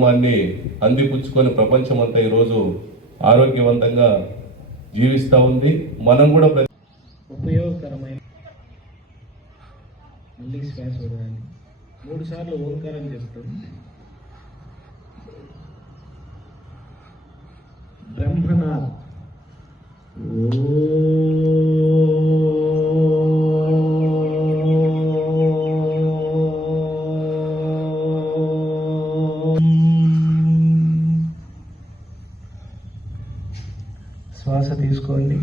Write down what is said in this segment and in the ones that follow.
అందిపుచ్చుకొని ప్రపంచమంతా ఈరోజు ఆరోగ్యవంతంగా జీవిస్తూ ఉంది. మనం కూడా ఉపయోగకరమైన మళ్ళీ శ్వాస వదలాలి. 3 సార్లు ఓంకారం చెప్తాం. బ్రహ్మనాథ్ శ్వాస తీసుకోండి.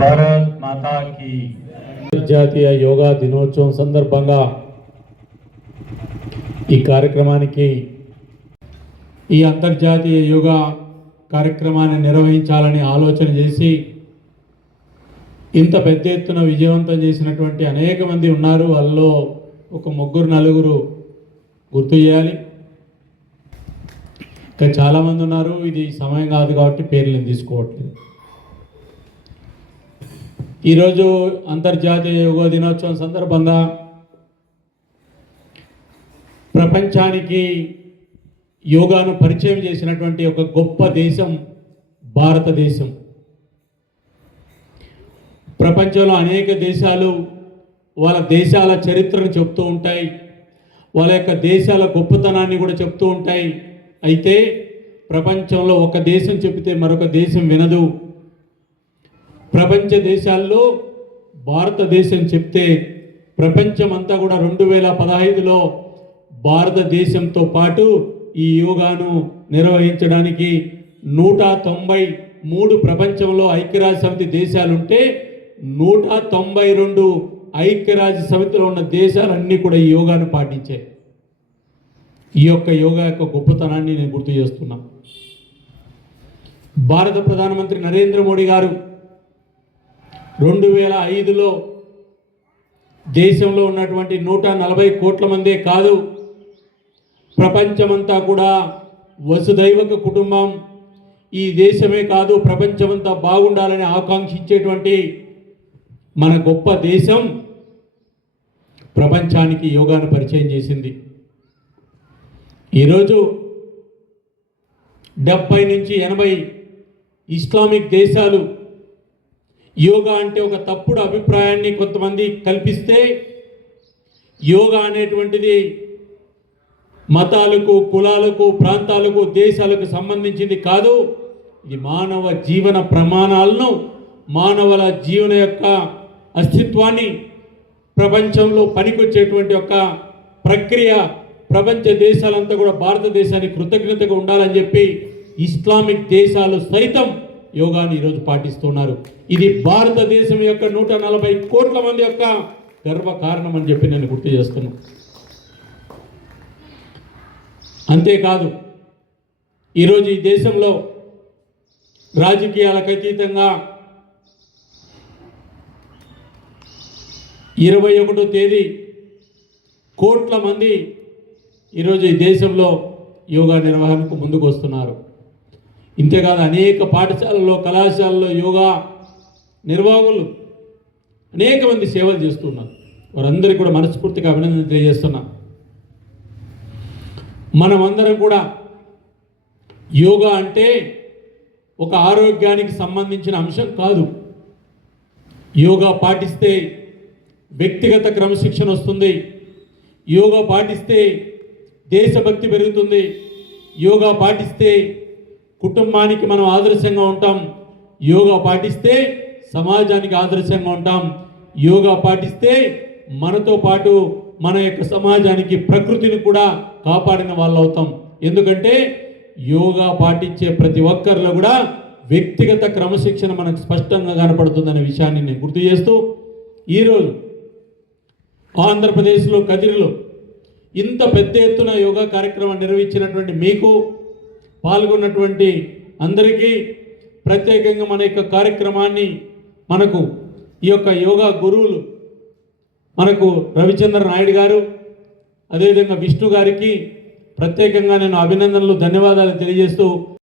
భారత్ మాతా కీ. అంతర్జాతీయ యోగా దినోత్సవం సందర్భంగా ఈ కార్యక్రమానికి ఈ అంతర్జాతీయ యోగా కార్యక్రమాన్ని నిర్వహించాలని ఆలోచన చేసి ఇంత పెద్ద ఎత్తున విజయవంతం చేసినటువంటి అనేక మంది ఉన్నారు. వాళ్ళలో ఒక 3-4 గుర్తు చేయాలి. ఇంకా చాలామంది ఉన్నారు. ఇది సమయం కాదు కాబట్టి పేర్లను తీసుకోవట్లేదు. ఈరోజు అంతర్జాతీయ యోగా దినోత్సవం సందర్భంగా ప్రపంచానికి యోగాను పరిచయం చేసినటువంటి ఒక గొప్ప దేశం భారతదేశం. ప్రపంచంలో అనేక దేశాలు వాళ్ళ దేశాల చరిత్రను చెప్తూ ఉంటాయి, వాళ్ళ యొక్క దేశాల గొప్పతనాన్ని కూడా చెప్తూ ఉంటాయి. అయితే ప్రపంచంలో ఒక దేశం చెబితే మరొక దేశం వినదు. ప్రపంచ దేశాల్లో భారతదేశం చెప్తే ప్రపంచమంతా కూడా 2015లో భారతదేశంతో పాటు ఈ యోగాను నిర్వహించడానికి 193 ప్రపంచంలో ఐక్యరాజ్య సమితి దేశాలుంటే 192 ఐక్యరాజ్య సమితిలో ఉన్న దేశాలన్నీ కూడా ఈ యోగాను పాటించాయి. ఈ యొక్క యోగా యొక్క గొప్పతనాన్ని నేను గుర్తు చేస్తున్నా. భారత ప్రధానమంత్రి నరేంద్ర మోడీ గారు 2005లో దేశంలో ఉన్నటువంటి 140 కోట్ల మందే కాదు, ప్రపంచమంతా కూడా వసుదైవక కుటుంబం, ఈ దేశమే కాదు ప్రపంచమంతా బాగుండాలని ఆకాంక్షించేటువంటి మన గొప్ప దేశం ప్రపంచానికి యోగాను పరిచయం చేసింది. ఈరోజు 70 నుంచి 80 ఇస్లామిక్ దేశాలు యోగా అంటే ఒక తప్పుడు అభిప్రాయాన్ని కొంతమంది కల్పిస్తే, యోగా అనేటువంటిది మతాలకు, కులాలకు, ప్రాంతాలకు, దేశాలకు సంబంధించింది కాదు. ఇది మానవ జీవన ప్రమాణాలను, మానవుల జీవన యొక్క అస్తిత్వాన్ని ప్రపంచంలో పనికొచ్చేటువంటి ఒక ప్రక్రియ. ప్రపంచ దేశాలంతా కూడా భారతదేశానికి కృతజ్ఞతగా ఉండాలని చెప్పి ఇస్లామిక్ దేశాలు సైతం యోగాని ఈరోజు పాటిస్తున్నారు. ఇది భారతదేశం యొక్క 140 కోట్ల మంది యొక్క గర్వకారణం అని చెప్పి నేను గుర్తు చేస్తున్నాను. అంతేకాదు ఈరోజు ఈ దేశంలో రాజకీయాలకు అతీతంగా 21వ తేదీ కోట్ల మంది ఈరోజు ఈ దేశంలో యోగా నిర్వహణకు ముందుకు వస్తున్నారు. ఇంతేకాదు అనేక పాఠశాలల్లో, కళాశాలల్లో యోగా నిర్వాహకులు అనేక మంది సేవలు చేస్తున్నారు. వారందరికీ కూడా మనస్ఫూర్తిగా అభినందన తెలియజేస్తున్నా. మనమందరం కూడా యోగా అంటే ఒక ఆరోగ్యానికి సంబంధించిన అంశం కాదు. యోగా పాటిస్తే వ్యక్తిగత క్రమశిక్షణ వస్తుంది. యోగా పాటిస్తే దేశభక్తి పెరుగుతుంది. యోగా పాటిస్తే కుటుంబానికి మనం ఆదర్శంగా ఉంటాం. యోగా పాటిస్తే సమాజానికి ఆదర్శంగా ఉంటాం. యోగా పాటిస్తే మనతో పాటు మన యొక్క సమాజానికి ప్రకృతిని కూడా కాపాడిన వాళ్ళు అవుతాం. ఎందుకంటే యోగా పాటించే ప్రతి ఒక్కరిలో కూడా వ్యక్తిగత క్రమశిక్షణ మనకు స్పష్టంగా కనపడుతుందనే విషయాన్ని నేను గుర్తు చేస్తూ, ఈరోజు ఆంధ్రప్రదేశ్లో కదిరిలో ఇంత పెద్ద ఎత్తున యోగా కార్యక్రమం నిర్వహించినటువంటి మీకు, పాల్గొన్నటువంటి అందరికీ ప్రత్యేకంగా మన యొక్క కార్యక్రమాన్ని మనకు ఈ యొక్క యోగా గురువులు మనకు రవిచంద్ర నాయుడు గారు, అదేవిధంగా విష్ణు గారికి ప్రత్యేకంగా నేను అభినందనలు, ధన్యవాదాలు తెలియజేస్తూ